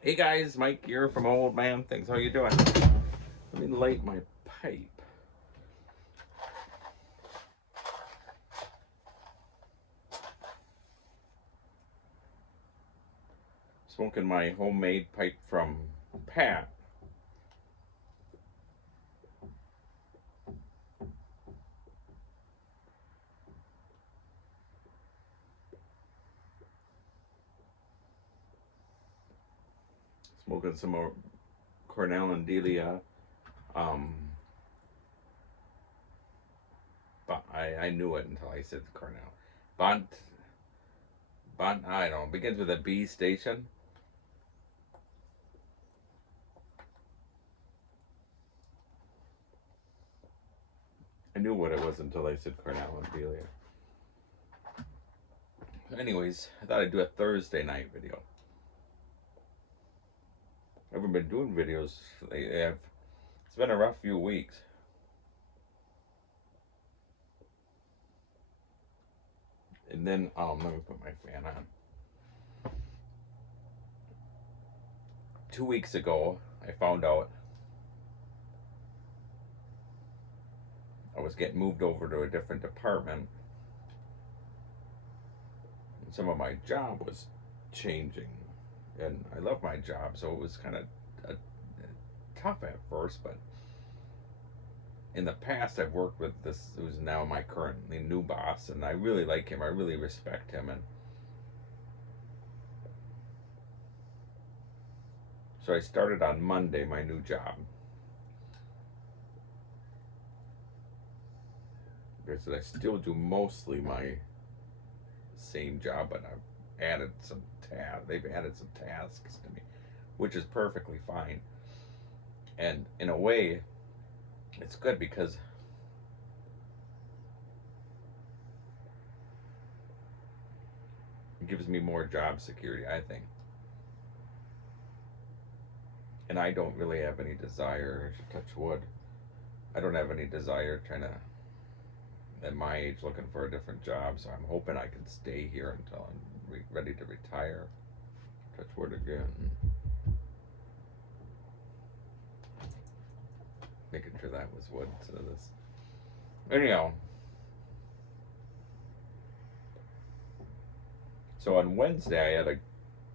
Hey guys, Mike here from Old Man Things. How you doing? Let me light my pipe. Smoking my homemade pipe from Pat. Smoking some more Cornell and Delia. Um, but I knew it until I said Cornell. Bont, I don't know. Begins with a B station. I knew what it was until I said Cornell and Delia. Anyways, I thought I'd do a Thursday night video. I haven't been doing videos. It's been a rough few weeks. And then, let me put my fan on. 2 weeks ago, I found out I was getting moved over to a different department. And some of my job was changing. And I love my job, so it was kind of tough at first, but in the past I've worked with this who's now my currently new boss, and I really like him. I really respect him, and so I started on Monday my new job. Because I still do mostly my same job, but I've added some they've added some tasks to me, which is perfectly fine. And in a way, it's good because it gives me more job security, I think. And I don't really have any desire, I should touch wood. I don't have any desire trying to, at my age, looking for a different job. So I'm hoping I can stay here until I'm ready to retire. Touch wood again. Making sure that was wood instead of this. Anyhow, so on Wednesday I had to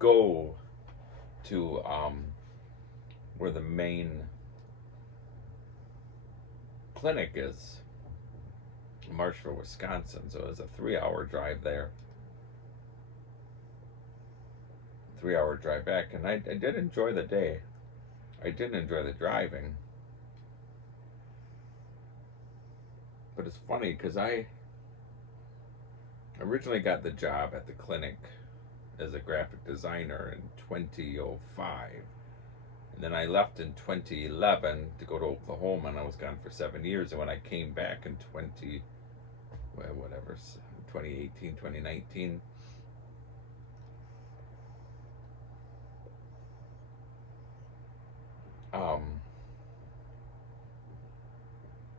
go to where the main clinic is in Marshville, Wisconsin. So it was a 3-hour drive there, 3-hour drive back, and I did enjoy the day. I didn't enjoy the driving, but it's funny because I originally got the job at the clinic as a graphic designer in 2005. And then I left in 2011 to go to Oklahoma, and I was gone for 7 years. And when I came back in 2018, 2019,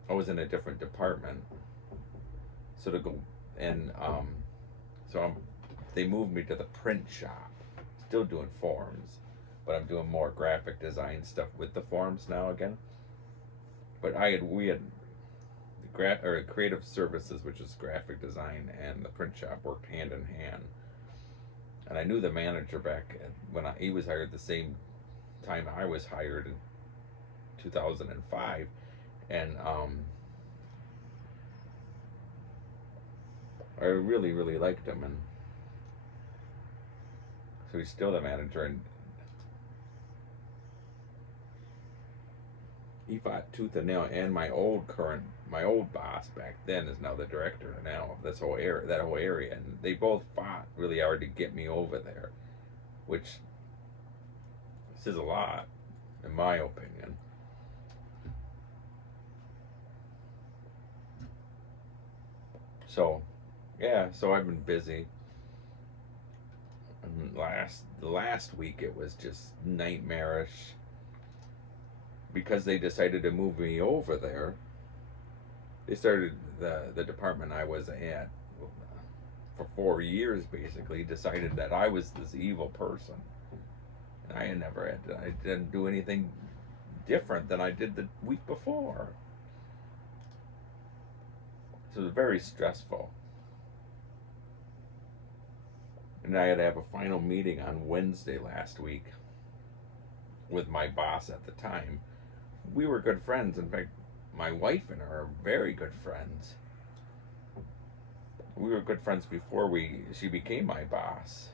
I was in a different department. So to go and so they moved me to the print shop. Still doing forms, but I'm doing more graphic design stuff with the forms now again. But we had creative services, which is graphic design, and the print shop worked hand in hand. And I knew the manager back when he was hired the same time I was hired in 2005, and I really really liked him, and so he's still the manager, and he fought tooth and nail. And my old boss back then is now the director now of that whole area, and they both fought really hard to get me over there, which says a lot, in my opinion. So, yeah, so I've been busy. The last week it was just nightmarish because they decided to move me over there. They started the department I was at for 4 years, basically decided that I was this evil person, I didn't do anything different than I did the week before. So it was very stressful. And I had to have a final meeting on Wednesday last week with my boss at the time. We were good friends. In fact, my wife and her are very good friends. We were good friends before she became my boss.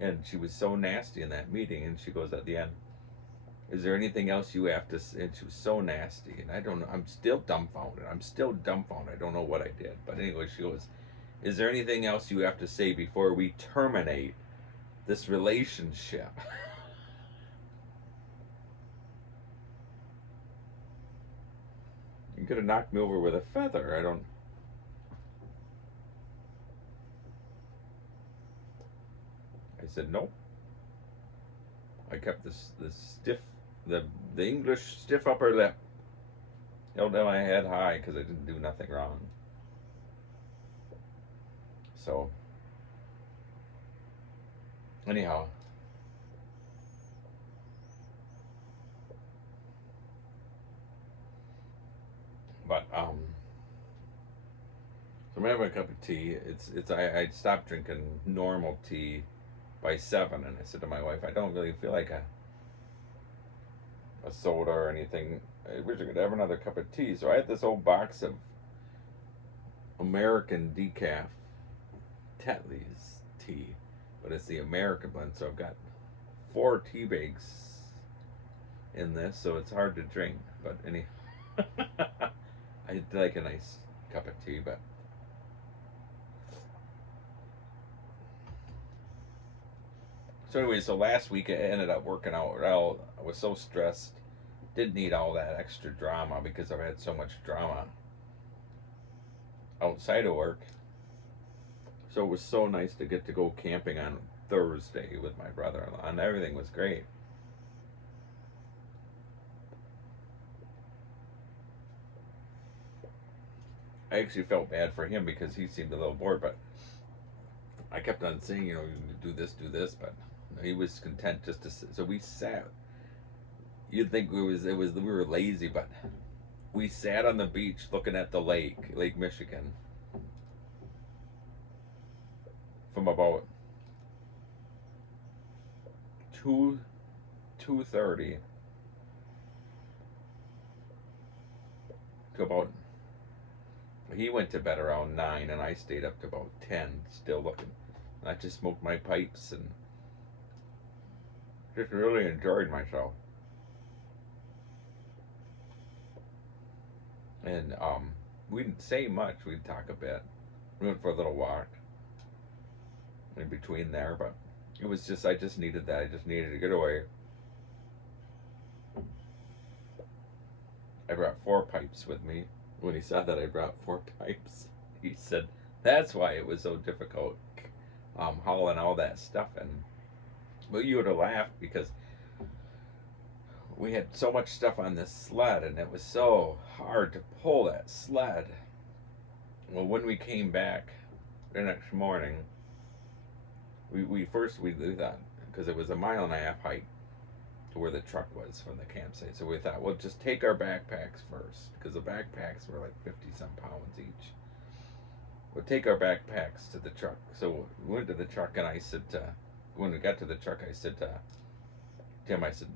And she was so nasty in that meeting, and she goes at the end, "Is there anything else you have to say?" And she was so nasty, and I don't know, I'm still dumbfounded. I don't know what I did. But anyway, she goes, "Is there anything else you have to say before we terminate this relationship?" You could have knocked me over with a feather. I said, "Nope." I kept this stiff, the English stiff upper lip. Held my head high because I didn't do nothing wrong. So, anyhow. But, so I'm having a cup of tea. I stopped drinking normal tea by 7, and I said to my wife, I don't really feel like a soda or anything. I wish I could have another cup of tea. So I had this old box of American decaf Tetley's tea, but it's the American blend. So I've got 4 tea bags in this, so it's hard to drink. But I like a nice cup of tea, but so anyway, so last week it ended up working out well. I was so stressed, didn't need all that extra drama because I've had so much drama outside of work. So it was so nice to get to go camping on Thursday with my brother-in-law, and everything was great. I actually felt bad for him because he seemed a little bored, but I kept on saying, you do this, but he was content just to sit. So we sat. You'd think we were lazy, but we sat on the beach looking at the Lake Michigan, from about 2:30 to about. He went to bed around 9, and I stayed up to about 10, still looking. I just smoked my pipes and just really enjoyed myself. And we didn't say much. We'd talk a bit. We went for a little walk in between there, but it was just, I just needed that. I just needed to get away. I brought 4 pipes with me. When he saw that I brought 4 pipes, he said, "That's why it was so difficult hauling all that stuff in." But you would have laughed because we had so much stuff on this sled, and it was so hard to pull that sled. Well, when we came back the next morning, we thought, because it was a 1.5-mile hike to where the truck was from the campsite. So we thought, we'll just take our backpacks first, because the backpacks were like 50-some pounds each. We'll take our backpacks to the truck. So we went to the truck, and I said, when we got to the truck, I said to Tim, I said,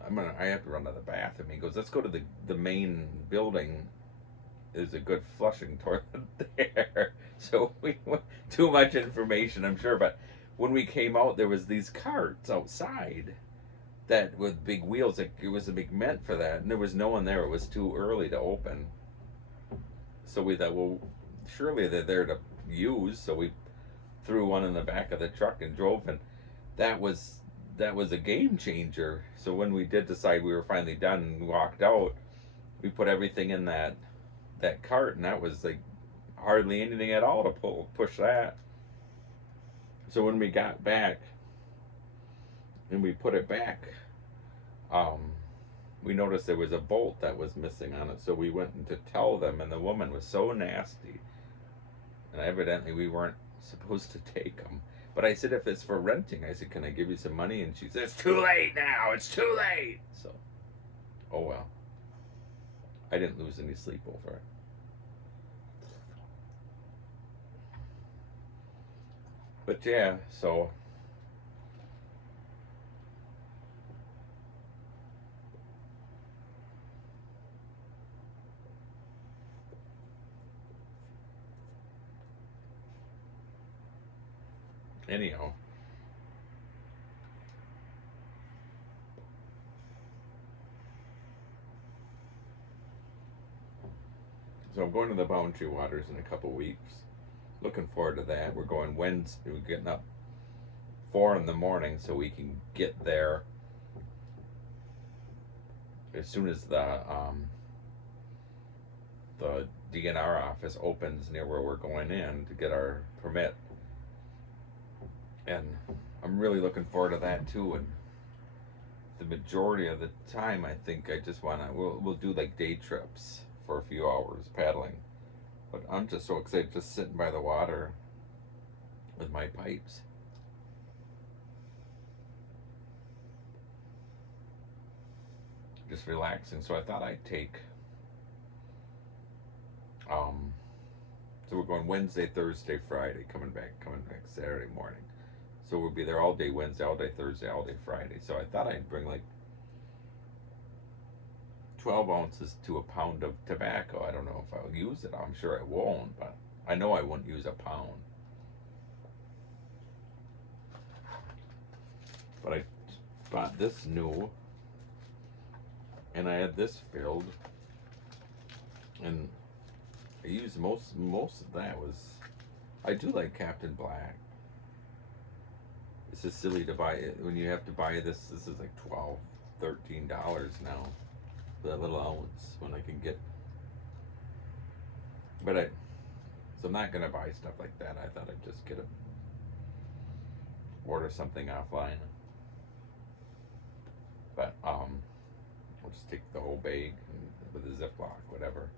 I have to run to the bathroom. He goes, let's go to the main building. There's a good flushing toilet there. So we went, too much information, I'm sure. But when we came out, there was these carts outside that with big wheels. It was meant for that, and there was no one there. It was too early to open. So we thought, well, surely they're there to use. So we threw one in the back of the truck and drove, and that was a game changer. So when we did decide we were finally done and we walked out, we put everything in that cart, and that was like hardly anything at all to push that. So when we got back and we put it back, we noticed there was a bolt that was missing on it. So we went to tell them, and the woman was so nasty, and evidently we weren't supposed to take them. But I said, if it's for renting, I said, can I give you some money? And she said, it's too late now. It's too late. So, oh well. I didn't lose any sleep over it. But yeah, so anyhow. So I'm going to the Boundary Waters in a couple weeks. Looking forward to that. We're going Wednesday. We're getting up 4 in the morning so we can get there as soon as the DNR office opens near where we're going in to get our permit. And I'm really looking forward to that too. And the majority of the time, I think I just wanna we'll do like day trips for a few hours paddling. But I'm just so excited, just sitting by the water with my pipes. Just relaxing. So I thought I'd take so we're going Wednesday, Thursday, Friday, coming back Saturday morning. So we'll be there all day Wednesday, all day Thursday, all day Friday. So I thought I'd bring like 12 ounces to a pound of tobacco. I don't know if I'll use it. I'm sure I won't, but I know I wouldn't use a pound. But I bought this new, and I had this filled, and I used most of that was. I do like Captain Black. It's just silly to buy it when you have to buy this. This is like $12, $13 now for that little ounce when I can get. But so I'm not gonna buy stuff like that. I thought I'd just order something offline. But I'll just take the whole bag with a Ziploc, whatever.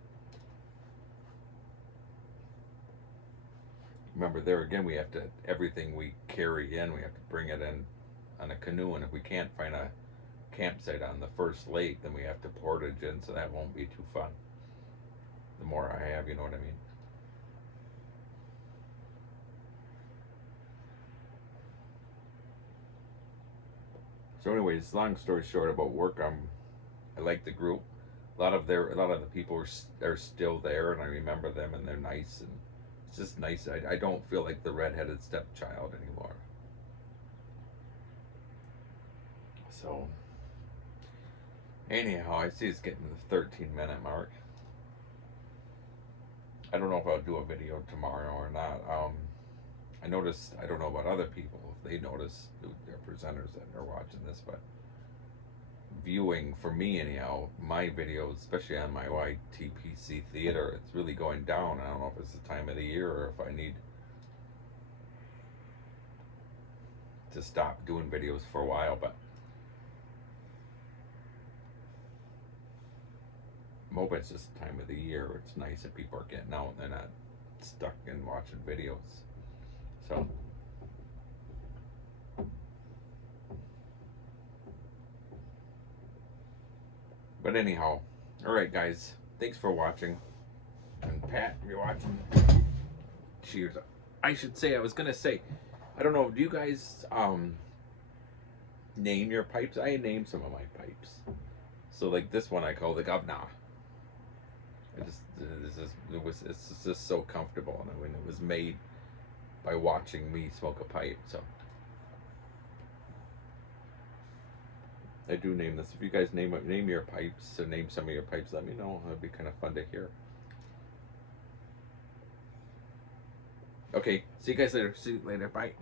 Remember, there again, we have to, everything we carry in, we have to bring it in on a canoe, and if we can't find a campsite on the first lake, then we have to portage in, so that won't be too fun. The more I have, you know what I mean? So anyways, long story short about work, I like the group. A lot of the people are still there, and I remember them, and they're nice, and it's just nice. I don't feel like the redheaded stepchild anymore. So, anyhow, I see it's getting to the 13-minute mark. I don't know if I'll do a video tomorrow or not. I noticed, I don't know about other people, if they notice, they're presenters that are watching this, but viewing, for me anyhow, my videos, especially on my YTPC theater, it's really going down. I don't know if it's the time of the year or if I need to stop doing videos for a while, but I'm hoping it's just the time of the year. It's nice that people are getting out and they're not stuck in watching videos. So but anyhow, alright guys, thanks for watching. And Pat, if you're watching, cheers. I should say, I was gonna say, I don't know, do you guys name your pipes? I named some of my pipes. So like this one I call the Govna. It's just so comfortable, and I mean, it was made by watching me smoke a pipe. So I do name this. If you guys name your pipes, or name some of your pipes, let me know. It'd be kind of fun to hear. Okay, see you guys later. See you later. Bye.